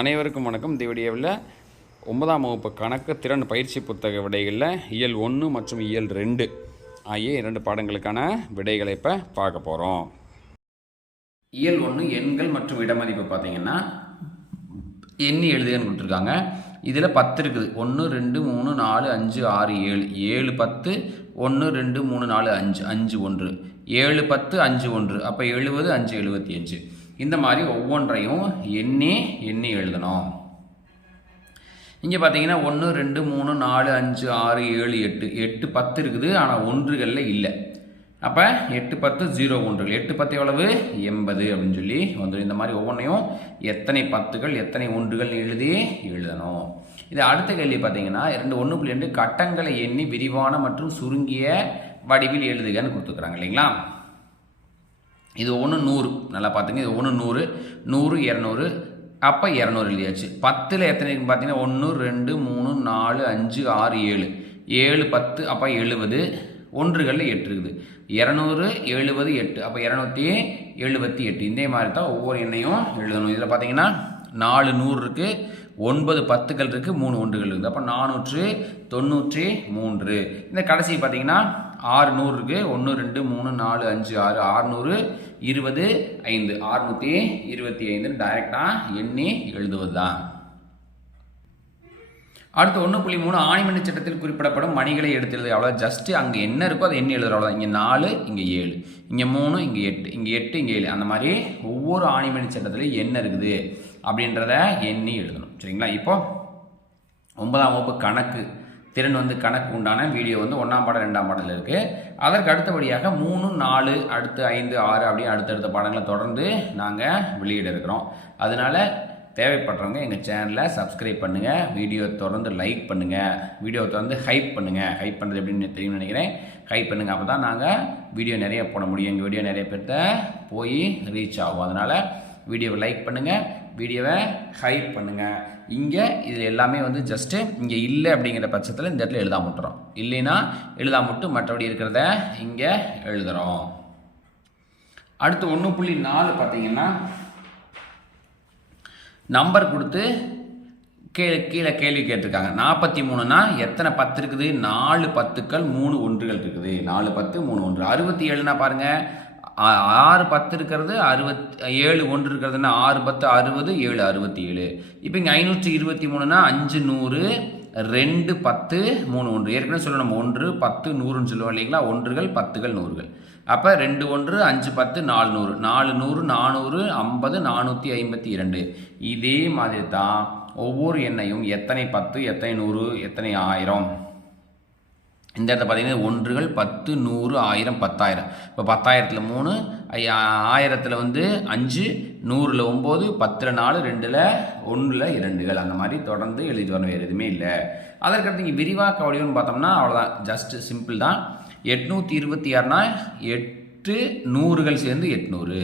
அனைவருக்கும் வணக்கம். இந்த வீடியோவில் ஒன்பதாம் வகுப்பு கணக்கு திறன் பயிற்சி புத்தக விடைகளில் இயல் ஒன்று மற்றும் இயல் ரெண்டு ஆகிய இரண்டு பாடங்களுக்கான விடைகளை இப்போ பார்க்க போகிறோம் இயல் ஒன்று எண்கள் மற்றும் இடமதிப்பு பார்த்தீங்கன்னா எண்ணி எழுதுகன்னு கொடுத்துருக்காங்க. இதில் பத்து இருக்குது. ஒன்று ரெண்டு மூணு நாலு அஞ்சு ஆறு ஏழு. ஏழு பத்து ஒன்று ரெண்டு மூணு நாலு அஞ்சு. அஞ்சு ஒன்று. ஏழு பத்து அஞ்சு ஒன்று. அப்போ எழுபது அஞ்சு எழுபத்தி அஞ்சு. இந்த மாதிரி ஒவ்வொன்றையும் எண்ணி எண்ணி எழுதணும். இங்கே பார்த்தீங்கன்னா ஒன்று ரெண்டு மூணு நாலு அஞ்சு ஆறு ஏழு எட்டு. எட்டு பத்து இருக்குது ஆனால் ஒன்றுகளில் இல்லை. அப்போ எட்டு பத்து ஜீரோ ஒன்றுகள். எட்டு பத்து எவ்வளவு? எண்பது அப்படின்னு சொல்லி வந்துடும் இந்த மாதிரி ஒவ்வொன்றையும் எத்தனை பத்துகள் எத்தனை ஒன்றுகள் எழுதி எழுதணும். இது அடுத்த கேள்வி பார்த்தீங்கன்னா ரெண்டு ஒன்று புள்ளி ரெண்டு கட்டங்களை எண்ணி விரிவான மற்றும் சுருங்கிய வடிவில் எழுதுகன்னு கொடுத்துருக்குறாங்க இல்லைங்களா? இது ஒன்று நூறு. நல்லா பார்த்துங்க இது ஒன்று நூறு நூறு இரநூறு. அப்போ இரநூறு எழுதியாச்சு. பத்தில் எத்தனை இருக்குன்னு பார்த்தீங்கன்னா ஒன்று ரெண்டு மூணு நாலு அஞ்சு ஆறு ஏழு. ஏழு பத்து அப்போ எழுபது ஒன்றுகளில் எட்டு இருக்குது. இரநூறு எழுபது எட்டு. அப்போ இரநூத்தி எழுபத்தி எட்டு. இதே மாதிரி தான் ஒவ்வொரு எண்ணையும் எழுதணும். இதில் பார்த்தீங்கன்னா நாலு நூறு இருக்குது ஒன்பது பத்துக்கள் இருக்குது மூணு ஒன்றுகள் இருக்குது. அப்போ நானூற்று தொண்ணூற்றி மூன்று. இந்த கடைசி பார்த்தீங்கன்னா ஆறு நூறு இருக்குது ஒன்று ரெண்டு மூணு நாலு அஞ்சு ஆறு ஆறுநூறு இருபது ஐந்து. ஆறுநூற்றி இருபத்தி ஐந்துன்னு டைரெக்டாக எண்ணி எழுதுவது தான் அடுத்து ஒன்று புள்ளி மூணு ஆணிமணி சட்டத்தில் குறிப்பிடப்படும் மணிகளை எடுத்து எழுது அவ்வளோ ஜஸ்ட்டு அங்கே என்ன இருக்கோ அதை எண்ணி எழுதுகிற அவ்வளோ இங்கே நாலு இங்கே ஏழு. இங்கே மூணு இங்கே எட்டு. இங்கே எட்டு இங்கே ஏழு. அந்த மாதிரி ஒவ்வொரு ஆணிமணி சட்டத்திலையும் என்ன இருக்குது அப்படின்றத எண்ணி எழுதணும். சரிங்களா? இப்போ ஒன்பதாம் வகுப்பு கணக்கு. திறன் வந்து கணக்கு உண்டான வீடியோ வந்து ஒன்றாம் பாடம் ரெண்டாம் பாடத்தில் இருக்குது அதற்கு அடுத்தபடியாக மூணு நாலு அடுத்து ஐந்து ஆறு அப்படின்னு அடுத்தடுத்த பாடங்களை தொடர்ந்து நாங்கள் வெளியிட இருக்கிறோம். அதனால் தேவைப்படுறவங்க எங்கள் சேனலை சப்ஸ்கிரைப் பண்ணுங்கள் வீடியோ தொடர்ந்து லைக் பண்ணுங்கள் வீடியோ தொடர்ந்து ஹைப் பண்ணுங்கள் ஹைப் பண்ணுறது எப்படின்னு தெரியும்னு நினைக்கிறேன். ஹைப் பண்ணுங்கள் அப்போ தான் நாங்கள் வீடியோ நிறைய போட முடியும். எங்கள் வீடியோ நிறைய பேர்த்த போய் ரீச் ஆகும். அதனால் வீடியோவை லைக் பண்ணுங்கள் வீடியோவை ஹைப் பண்ணுங்கள் இங்கே இது எல்லாமே வந்து ஜஸ்ட்டு இங்கே இல்லை அப்படிங்கிற பட்சத்தில் இந்த இடத்துல எழுதாம விட்டுறோம் இல்லைன்னா எழுதாம விட்டு மற்றபடி இருக்கிறத இங்கே எழுதுகிறோம் அடுத்து ஒன்று புள்ளி நாலு பார்த்தீங்கன்னா நம்பர் கொடுத்து கீழே கீழே கேள்வி கேட்டிருக்காங்க. நாற்பத்தி மூணுனா எத்தனை பத்து இருக்குது? நாலு பத்துக்கள் மூணு ஒன்றுகள் இருக்குது. நாலு பத்து மூணு ஒன்று. அறுபத்தி ஏழுனா பாருங்கள் ஆறு பத்து இருக்கிறது அறுபத் ஏழு ஒன்று இருக்கிறதுனா ஆறு பத்து அறுபது ஏழு அறுபத்தி ஏழு இப்போ இங்கே ஐநூற்றி இருபத்தி மூணுனா அஞ்சு நூறு ரெண்டு பத்து மூணு ஒன்று. ஏற்கனவே சொல்லணும் நம்ம ஒன்று பத்து நூறுன்னு சொல்லுவோம் இல்லைங்களா? ஒன்றுகள் பத்துகள் நூறுகள். அப்போ ரெண்டு ஒன்று அஞ்சு பத்து நாலு நூறு. நாலு நூறு நானூறு ஐம்பது நானூற்றி ஐம்பத்தி இரண்டு. இதே மாதிரி தான் ஒவ்வொரு எண்ணையும் எத்தனை பத்து எத்தனை நூறு எத்தனை ஆயிரம்? இந்த இடத்துல பார்த்தீங்கன்னா ஒன்றுகள் பத்து நூறு ஆயிரம் பத்தாயிரம். இப்போ பத்தாயிரத்தில் மூணு ஆயிரத்தில் வந்து அஞ்சு நூறில் ஒம்பது பத்தில் நாலு ரெண்டில் ஒன்றில் இரண்டுகள். அந்த மாதிரி தொடர்ந்து எழுதி வரணும் வேறு எதுவுமே இல்லை. அதற்கடுத்து இங்கே விரிவாக்க வடிவம்னு பார்த்தோம்னா அவ்வளோதான் ஜஸ்ட் சிம்பிள் தான். எட்நூற்றி இருபத்தி ஆறுனா எட்டு நூறுகள் சேர்ந்து எட்நூறு.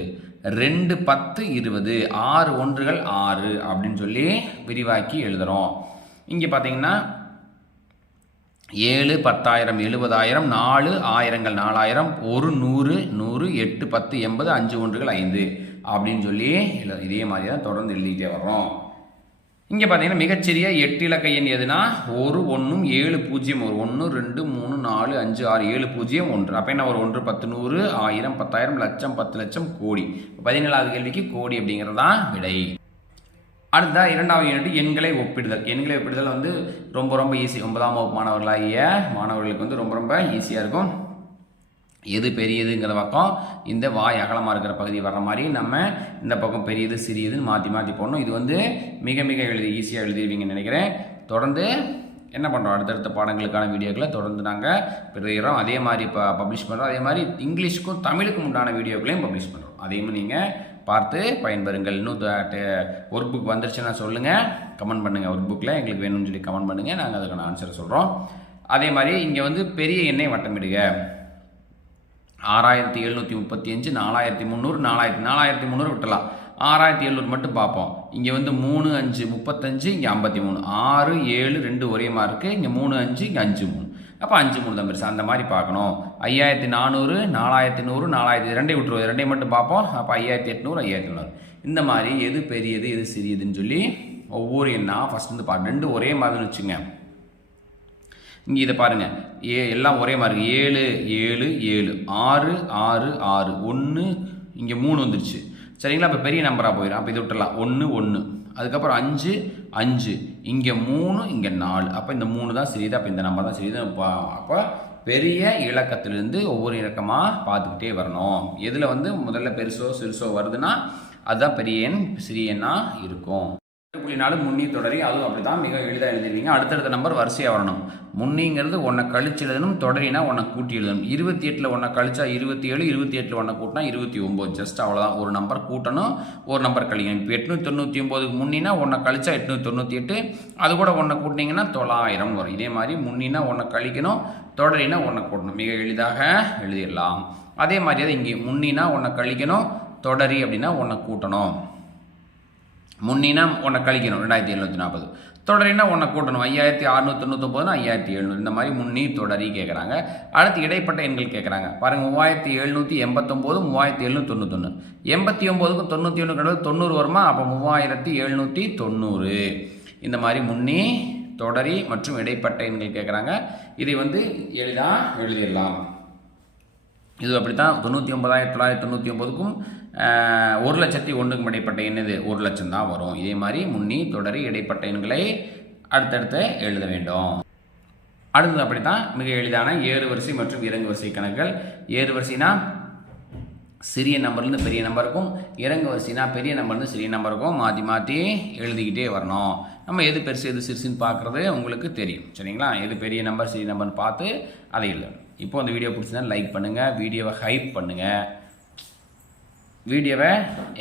ரெண்டு பத்து இருபது. ஆறு ஒன்றுகள் ஆறு அப்படின்னு சொல்லி விரிவாக்கி எழுதுகிறோம் இங்கே பார்த்தீங்கன்னா ஏழு பத்தாயிரம் எழுபதாயிரம் நாலு ஆயிரங்கள் நாலாயிரம் ஒரு நூறு நூறு எட்டு பத்து எண்பது அஞ்சு ஒன்றுகள் ஐந்து. அப்படின்னு சொல்லி இதே மாதிரி தான் தொடர்ந்து எழுதிட்டே வர்றோம். இங்கே பார்த்தீங்கன்னா மிகச்சிறிய எட்டு இலக்க எண் எதுனா? ஒரு ஒன்றும் ஏழு பூஜ்ஜியம் ஒரு. ஒன்று ரெண்டு மூணு நாலு அஞ்சு ஆறு ஏழு பூஜ்ஜியம் ஒன்று. அப்போ என்ன ஒரு ஒன்று பத்து நூறு ஆயிரம் பத்தாயிரம் லட்சம் பத்து லட்சம் கோடி. பதினேழாவது கேள்விக்கு கோடி அப்படிங்கிறது தான் விடை. அடுத்ததாக இரண்டாவது யூனிட் எண்களை ஒப்பிடுதல். எண்களை ஒப்பிடுதல் வந்து ரொம்ப ரொம்ப ஈஸி ஒன்பதாம் வகுப்பு மாணவர்களாகிய மாணவர்களுக்கு வந்து ரொம்ப ரொம்ப ஈஸியாக இருக்கும். எது பெரியதுங்கிற பக்கம் இந்த வாய் அகலமாக இருக்கிற பகுதி வர்ற மாதிரி நம்ம இந்த பக்கம் பெரியது சிறியதுன்னு மாற்றி மாற்றி போடணும். இது வந்து மிக மிக எழுதி ஈஸியாக எழுதிடுவீங்கன்னு நினைக்கிறேன். தொடர்ந்து என்ன பண்ணுறோம் அடுத்தடுத்த பாடங்களுக்கான வீடியோக்களை தொடர்ந்து நாங்கள் பெறுகிறோம். அதே மாதிரி இப்போ பப்ளிஷ் பண்ணுறோம் அதே மாதிரி இங்கிலீஷ்க்கும் தமிழுக்கும் உண்டான வீடியோக்களையும் பப்ளிஷ் பண்ணுறோம் அதையும் நீங்கள் பார்த்து பயன்பெறுங்கள். இன்னும் ஒர்க் புக் வந்துருச்சுன்னா சொல்லுங்கள் கமெண்ட் பண்ணுங்கள் ஒர்க் புக்கில் எங்களுக்கு வேணும்னு சொல்லி கமெண்ட் பண்ணுங்கள் நாங்கள் அதுக்கான ஆன்சர் சொல்கிறோம் அதே மாதிரி இங்கே வந்து பெரிய எண்ணெய் வட்டமிடுக. ஆறாயிரத்தி எழுநூற்றி முப்பத்தி அஞ்சு நாலாயிரத்தி முந்நூறு நாலாயிரத்தி நாலாயிரத்தி முந்நூறு விட்டலாம். ஆறாயிரத்தி எழுநூறு மட்டும் பார்ப்போம். இங்கே வந்து மூணு அஞ்சு முப்பத்தஞ்சு இங்கே ஐம்பத்தி மூணு. ஆறு ஏழு ரெண்டு ஒரே மாதிரி இருக்குது இங்கே மூணு அஞ்சு இங்கே அஞ்சு மூணு. அப்போ அஞ்சு மூணு தான் பெருசு. அந்த மாதிரி பார்க்கணும். ஐயாயிரத்தி நானூறு நாலாயிரத்தி நூறு நாலாயிரத்தி ரெண்டையும் விட்டுருவோம். ரெண்டையும் மட்டும் பார்ப்போம். அப்போ ஐயாயிரத்தி எட்நூறு ஐயாயிரத்தி நூறு இந்த மாதிரி எது பெரியது எது சிறியதுன்னு சொல்லி ஒவ்வொரு எண்ணா ஃபஸ்ட் வந்து பாருங்க. ரெண்டு ஒரே மாதிரி வச்சுங்க. இங்கே இதை பாருங்கள் ஏ எல்லாம் ஒரே மாதிரி ஏழு ஏழு ஏழு. ஆறு ஆறு ஆறு. ஒன்று இங்கே மூணு வந்துருச்சு. சரிங்களா? அப்போ பெரிய நம்பராக போயிடும் அப்போ இது விட்டுலாம் ஒன்று ஒன்று அதுக்கப்புறம் அஞ்சு அஞ்சு. இங்கே மூணு இங்கே நாலு. அப்போ இந்த மூணு தான் சிறியது அப்போ இந்த நம்பர் தான் சிறியது அப்போ பெரிய இலக்கத்திலிருந்து ஒவ்வொரு இலக்கமாக பார்த்துக்கிட்டே வரணும். எதில் வந்து முதல்ல பெருசோ சிறுசோ வருதுன்னா அதுதான் பெரிய எண் சிறிய எண்ணாக இருக்கும். புள்ளி நாலு முன்னி தொடரி அதுவும் அப்படி தான் மிக எளிதாக எழுதிருக்கீங்க அடுத்தடுத்த நம்பர் வரிசையாக வரணும். முன்னிங்கிறது ஒன்றை கழிச்சு எழுதணும் தொடரினா ஒன்றை கூட்டி எழுதணும் இருபத்தி எட்டில் ஒன்றை கழிச்சா இருபத்தி ஏழு இருபத்தி எட்டில் ஒன்றை கூட்டினா இருபத்தி ஒம்பது. ஜஸ்ட் அவ்வளோதான் ஒரு நம்பர் கூட்டணும் ஒரு நம்பர் கழிக்கணும் இப்போ எட்நூற்றி தொண்ணூற்றி ஒம்போதுக்கு முன்னினா ஒன்றை கழிச்சா எட்நூற்றி தொண்ணூற்றி எட்டு அது கூட ஒன்றை கூட்டினீங்கன்னா தொள்ளாயிரம் வரும். இதே மாதிரி முன்னினா ஒன்றை கழிக்கணும் தொடரினா ஒன்றை கூட்டணும். மிக எளிதாக எழுதிடலாம். அதே மாதிரி அது இங்கே முன்னினா ஒன்றை கழிக்கணும் தொடரி அப்படின்னா ஒன்றை கூட்டணும். முன்னினா உன்னை கழிக்கணும் ரெண்டாயிரத்தி எழுநூற்றி நாற்பது தொடரினா ஒன்றை கூட்டணும் ஐயாயிரத்தி அறுநூத்தி தொண்ணூத்தொம்பதுனா ஐயாயிரத்தி எழுநூறு. இந்த மாதிரி முன்னி தொடரி கேட்குறாங்க அடுத்து இடைப்பட்ட எண்கள் கேட்குறாங்க பாருங்கள் மூவாயிரத்தி எழுநூற்றி எண்பத்தொம்போது மூவாயிரத்தி எழுநூற்றி தொண்ணூத்தொன்று எண்பத்தி ஒம்போதுக்கும் தொண்ணூற்றி ஒன்று கிடையாது தொண்ணூறு வருமா? அப்போ மூவாயிரத்தி எழுநூற்றி தொண்ணூறு. இந்த மாதிரி முன்னி தொடரி மற்றும் இடைப்பட்ட எண்கள் கேட்குறாங்க இதை வந்து எளிதாக எழுதிடலாம். இது அப்படி தான் தொண்ணூற்றி ஒன்பதாயிரத்தி தொள்ளாயிரத்தி தொண்ணூற்றி ஒம்பதுக்கும் ஒரு லட்சத்தி ஒன்றுக்கும் இடைப்பட்ட எண் இது? ஒரு லட்சம் தான் வரும். இதே மாதிரி முன்னி தொடரி இடைப்பட்ட எண்களை அடுத்தடுத்து எழுத வேண்டும். அடுத்தது அப்படி தான் மிக எளிதான ஏறு வரிசை மற்றும் இறங்கு வரிசை கணக்குகள். ஏறு வரிசைனா சிறிய நம்பர்லேருந்து பெரிய நம்பருக்கும் இறங்கு வரிசைனா பெரிய நம்பர்லேருந்து சிறிய நம்பருக்கும் மாற்றி மாற்றி எழுதிக்கிட்டே வரணும். நம்ம எது பெருசு எது சிறுசுன்னு பார்க்குறது உங்களுக்கு தெரியும். சரிங்களா? எது பெரிய நம்பர் சிறிய நம்பர்னு பார்த்து அதை எழுதணும். இப்போ அந்த வீடியோ பிடிச்சதுன்னா லைக் பண்ணுங்கள் வீடியோவை ஹைப் பண்ணுங்கள் வீடியோவை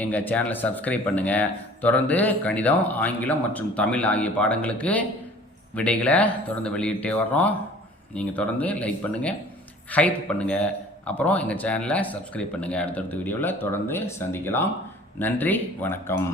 எங்கள் சேனலை சப்ஸ்கிரைப் பண்ணுங்கள் தொடர்ந்து கணிதம் ஆங்கிலம் மற்றும் தமிழ் ஆகிய பாடங்களுக்கு விடைகளை தொடர்ந்து வெளியிட்டே வர்றோம். நீங்கள் தொடர்ந்து லைக் பண்ணுங்கள் ஹைப் பண்ணுங்கள் அப்புறம் எங்கள் சேனலை சப்ஸ்கிரைப் பண்ணுங்கள் அடுத்தடுத்த வீடியோவில் தொடர்ந்து சந்திக்கலாம். நன்றி வணக்கம்.